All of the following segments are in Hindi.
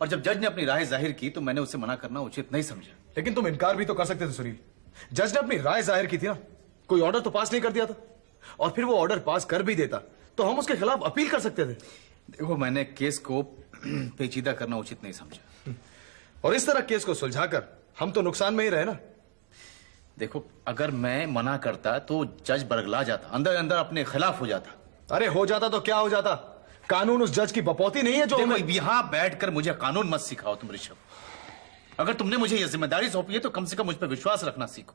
और जब जज ने अपनी राय जाहिर की तो मैंने उसे मना करना उचित नहीं समझा। लेकिन तुम इनकार भी तो कर सकते थे सुनील। जज ने अपनी राय जाहिर की थी ना, कोई ऑर्डर तो पास नहीं कर दिया था। और फिर वो ऑर्डर पास कर भी देता तो हम उसके खिलाफ अपील कर सकते थे। देखो, मैंने केस को पेचीदा करना उचित नहीं समझा। और इस तरह केस को सुलझाकर हम तो नुकसान में ही रहे ना। देखो, अगर मैं मना करता तो जज बरगला जाता, अंदर अंदर अपने खिलाफ हो जाता। अरे हो जाता तो क्या हो जाता, कानून उस जज की बपौती नहीं है जो देखो, यहां बैठकर मुझे कानून मत सिखाओ तुम ऋषभ। अगर तुमने मुझे यह जिम्मेदारी सौंपी है तो कम से कम मुझ पर विश्वास रखना सीखो।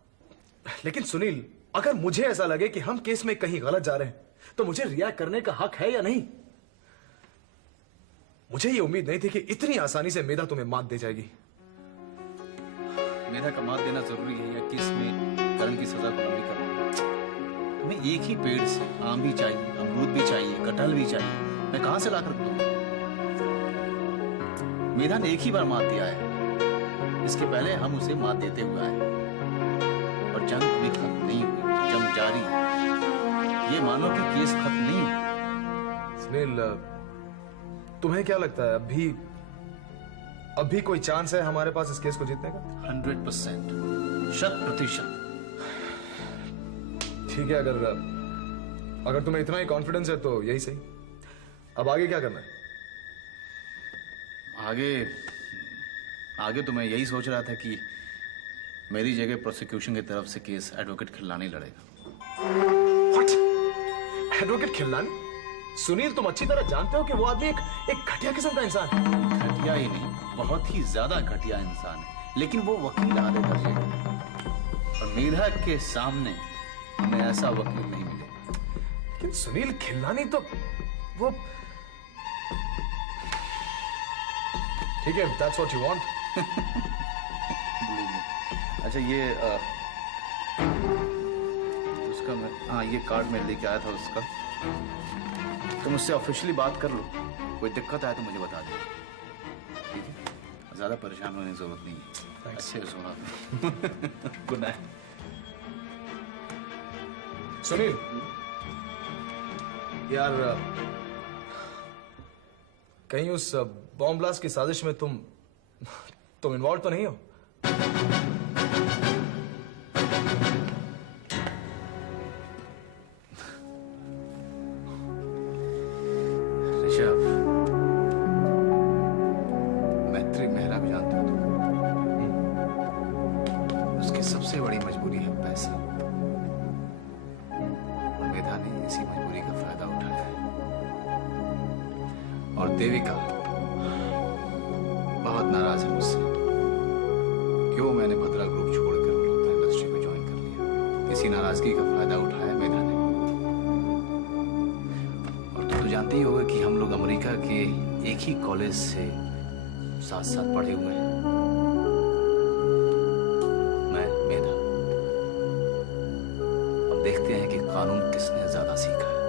लेकिन सुनील, अगर मुझे ऐसा लगे कि हम केस में कहीं गलत जा रहे हैं तो मुझे रिएक्ट करने का हक है या नहीं? मुझे ये उम्मीद नहीं थी कि इतनी आसानी से मेधा तुम्हें मात दे जाएगी। मेधा का मात देना जरूरी है या कि इसमें करण की सजा को लंबी करना? तुम्हें एक ही पेड़ से आम भी चाहिए, अमरूद भी चाहिए, कटहल भी चाहिए, मैं कहां से लाकर दूंगा? मेधा ने एक ही बार मात दिया है, इसके पहले हम उसे मात देते हुए आए और जंग अभी खत्म नहीं हुई, जंग जारी है। ये मानो कि केस खत्म नहीं हुआ। सुनील, तुम्हें क्या लगता है अभी कोई चांस है हमारे पास इस केस को जीतने का? 100%, 100%। ठीक है, अगर तुम्हें इतना ही कॉन्फिडेंस है तो यही सही। अब आगे क्या करना है? आगे तो मैं यही सोच रहा था कि मेरी जगह प्रोसिक्यूशन की तरफ से केस एडवोकेट खिल्लानी लड़ेगा। What? एडवोकेट खिल्लानी? सुनील, तुम अच्छी तरह जानते हो कि वो आदमी एक घटिया किस्म का इंसान है। घटिया ही नहीं, बहुत ही ज्यादा घटिया इंसान है, लेकिन वो वकील आले दर्जे का है और मेधा के सामने हमें ऐसा वकील नहीं मिलेगा। लेकिन सुनील, खिल्लानी तो वो ठीक है, that's what you want. अच्छा, ये उसका ये कार्ड मैं लेके आया था उसका, तुम उससे ऑफिशियली बात कर लो, कोई दिक्कत आए तो मुझे बता दो, ठीक है? ज्यादा परेशान होने की जरूरत नहीं है। अच्छे से सोना। Good night. सुनील यार, कहीं उस बॉम्ब ब्लास्ट की साजिश में तुम इन्वॉल्व तो नहीं हो? ऋषभ, मैत्री मेहरा भी जानते हो तुम, उसकी सबसे बड़ी मजबूरी है पैसा, और मेधा ने इसी मजबूरी का फायदा उठाया है। और देविका बहुत नाराज है मुझसे, क्यों मैंने भद्रा ग्रुप छोड़कर मल्होत्रा इंडस्ट्री को ज्वाइन कर लिया। इसी नाराजगी का फायदा उठाया मेधा ने। और तुम तो जानते ही होगे कि हम लोग अमेरिका के एक ही कॉलेज से साथ साथ पढ़े हुए हैं, मैं मेधा। अब देखते हैं कि कानून किसने ज्यादा सीखा है।